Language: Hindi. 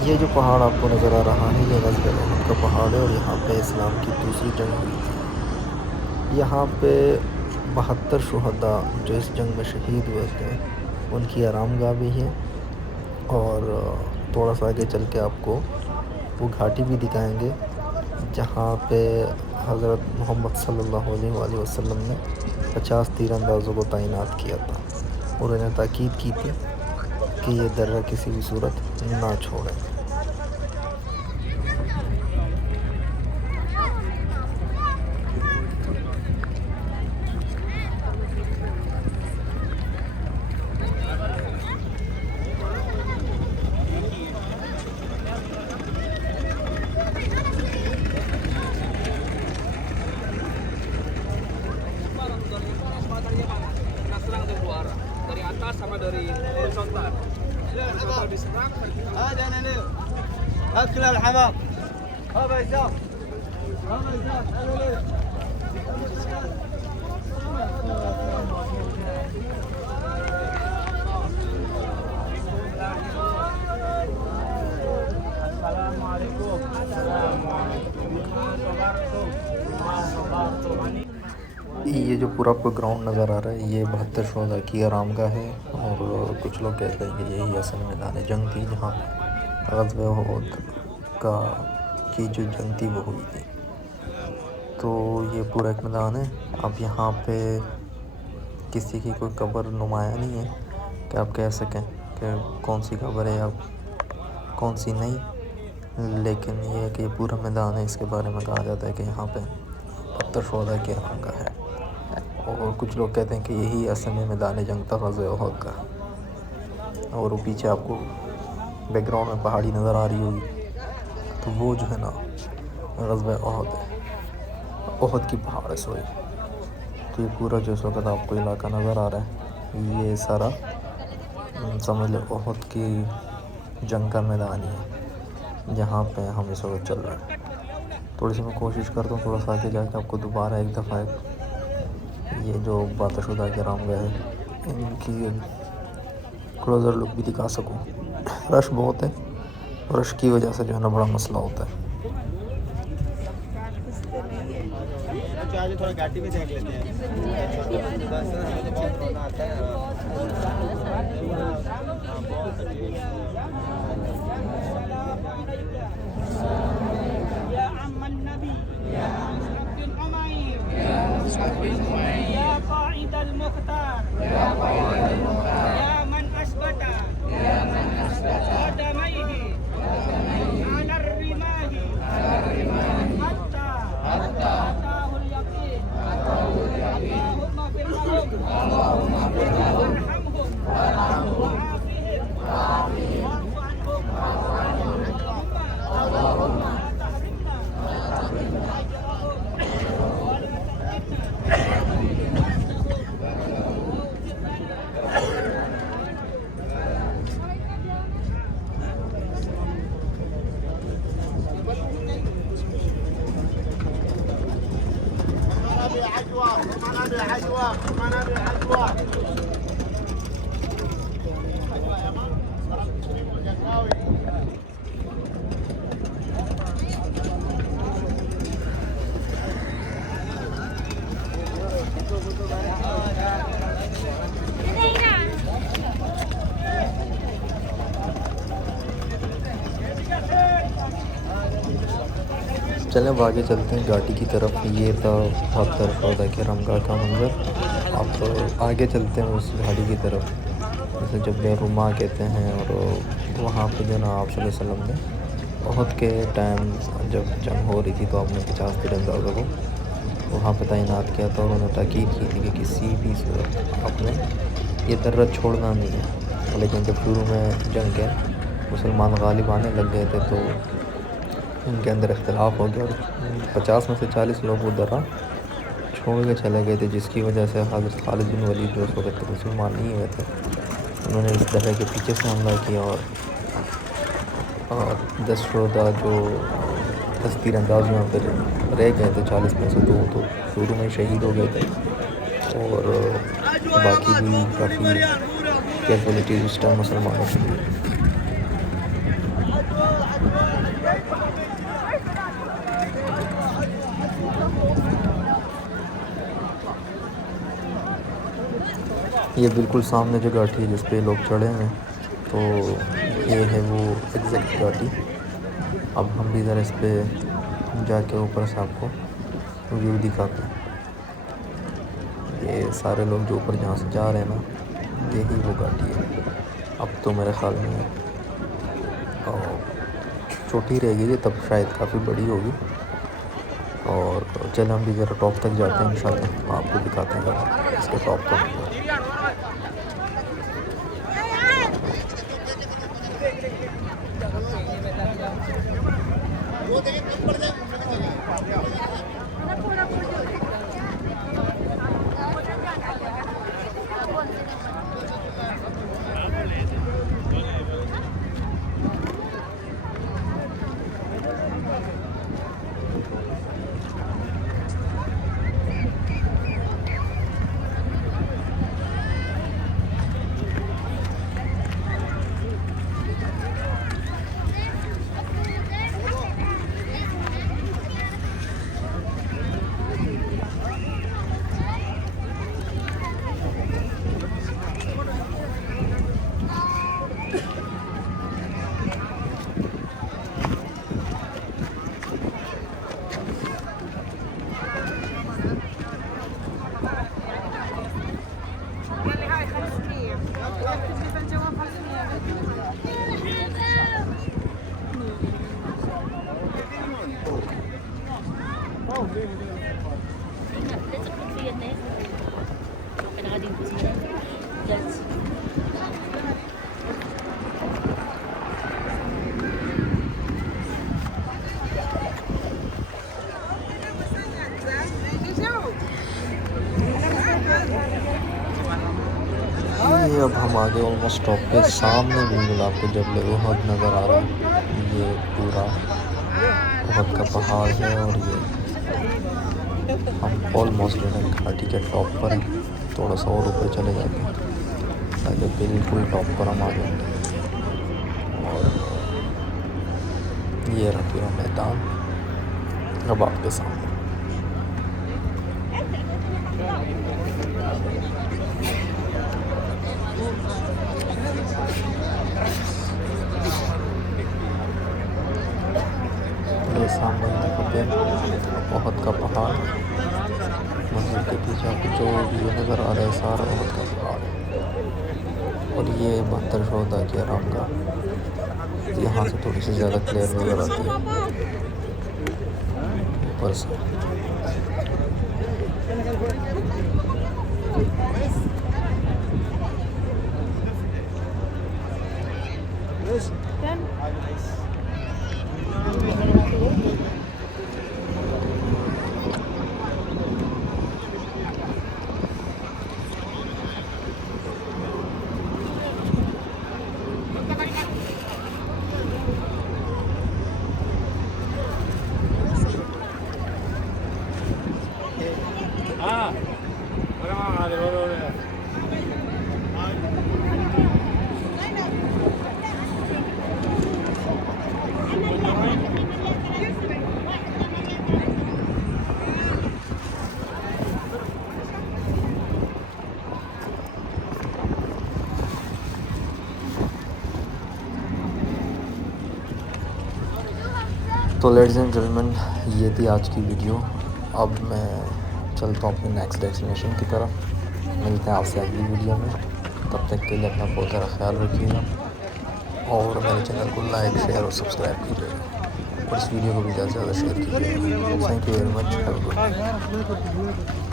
ये जो पहाड़ आपको नज़र आ रहा है ये ग़ज़वे उहद का पहाड़ है और यहाँ पे इस्लाम की दूसरी जंग हुई थी। यहाँ पे 72 शुहदा जो इस जंग में शहीद हुए थे उनकी आरामगाह भी है और थोड़ा सा आगे चल के आपको वो घाटी भी दिखाएंगे जहाँ पे हज़रत मोहम्मद सल्लल्लाहु अलैहि वसल्लम ने 50 तीरंदाज़ों को तैनात किया था और उन्हें ताकीद की थी कि ये दर्रा किसी भी सूरत ना छोड़ें। Dari atas sama dari horizontal. Horizontal diserang. Ada nih. Akil al-hamam. Apa itu? Apa itu? Assalamualaikum. Assalamualaikum. ये जो पूरा आपको ग्राउंड नज़र आ रहा है ये 72 शुहदा की आरामगाह है और कुछ लोग कहते हैं कि यही असल मैदान जंग थी जहाँ ग़ज़वे उहद का की जो जंग थी वो हुई थी। तो ये पूरा एक मैदान है। अब यहाँ पे किसी की कोई कब्र नुमाया नहीं है कि आप कह सकें कि कौन सी कब्र है या कौन सी नहीं, लेकिन ये है कि ये पूरा मैदान है। इसके बारे में कहा जाता है कि यहाँ पे 72 शुहदा की आरामगाह है और कुछ लोग कहते हैं कि यही असल में मैदान जंग था ग़ज़वे उहद का। और वो पीछे आपको बैकग्राउंड में पहाड़ी नज़र आ रही होगी तो वो जो है ना ग़ज़वे उहद है, उहद की पहाड़ है सॉरी। तो ये पूरा जो इस वक्त आपको इलाका नज़र आ रहा है ये सारा समझ लो उहद की जंग का मैदान ही है जहाँ पे हम इस वक्त चल रहे हैं। थोड़ी सी मैं कोशिश करता हूँ थोड़ा सा आगे जाके आपको दोबारा एक दफ़ा ये जो बातशुदा के आरामगाह है इनकी क्लोज़र लुक भी दिखा सकूं। रश बहुत है, रश की वजह से जो है ना बड़ा मसला होता है। आज थोड़ा घाटी में देख लेते चलें अब आगे चलते हैं घाटी की तरफ। ये था 72 शुहदा के आरामगाह का मंज़र। अब आगे चलते हैं उस घाटी की तरफ जैसे जबल रुमा कहते हैं और वहाँ पे जो ना आप सल्लल्लाहु अलैहि वसल्लम ने उहद के टाइम जब जंग हो रही थी तो आपने 50 तीरंदाज़ों को वहाँ पे तैनात किया था और उन्होंने ताकीद की थी कि किसी भी सूरत आपने ये दर्रा छोड़ना नहीं है। लेकिन जब शुरू में जंग के मुसलमान गालिब आने लग गए थे तो उनके अंदर इख्तिलाफ़ हो गया और 50 में से 40 लोग वो दर्रा छोड़ के चले गए थे, जिसकी वजह से हज़रत खालिद बिन वलीद जो उस वक्त मुसलमान नहीं हुए थे उन्होंने इस दर्रे के पीछे से हमला किया और 10 शुहदा जो 10 तीरंदाज यहाँ पर रह गए थे 40 में से तो शुरू में शहीद हो गए थे और बाकी भी काफ़ी कैजुअलिटीज़ उस टाइम मुसलमानों की। ये बिल्कुल सामने जो घाटी है जिस पे लोग चढ़े हैं, तो ये है वो एग्जैक्ट घाटी। अब हम भी ज़रा इस पे जाके ऊपर से आपको व्यू दिखाते हैं। ये सारे लोग जो ऊपर जहाँ से जा रहे हैं ना, यही वो घाटी है। अब तो मेरे ख्याल में छोटी रहेगी, तब शायद काफ़ी बड़ी होगी। और चलो हम भी ज़रा टॉप तक जाते हैं, इंशाल्लाह आपको दिखाते हैं ज़रा इसके टॉप का। ये अब हम आगे ऑलमोस्ट टॉप पे, सामने बिल्कुल आपको जबल उहद नज़र आ रहा है। ये पूरा उहद का पहाड़ है और ये हम ऑलमोस्ट घाटी के टॉप पर हैं। थोड़ा सा और ऊपर चले जाते हैं ताकि बिल्कुल टॉप पर हम आ जाएंगे। और ये रहा पूरा मैदान अब आपके सामने। ये सामने देखते हैं उहद का पहाड़, मंदिर के पीछे आपको जो भी नज़र आ रहा है सारा उहद का पहाड़ है। और ये 72 शोहदा की आराम का, यहाँ से थोड़ी सी ज़्यादा क्लियर नज़र आती है ऊपर से। तो लेडीज़ एंड जेंटलमैन, ये थी आज की वीडियो। अब मैं चलता हूँ अपने नेक्स्ट डेस्टिनेशन की तरफ। मिलते हैं आपसे अगली वीडियो में। तब तक के लिए अपना बहुत सारा ख्याल रखिएगा और मेरे चैनल को लाइक, शेयर और सब्सक्राइब कीजिएगा और इस वीडियो को भी ज़्यादा से ज़्यादा शेयर कीजिएगा। Thank you very much. Have a good night.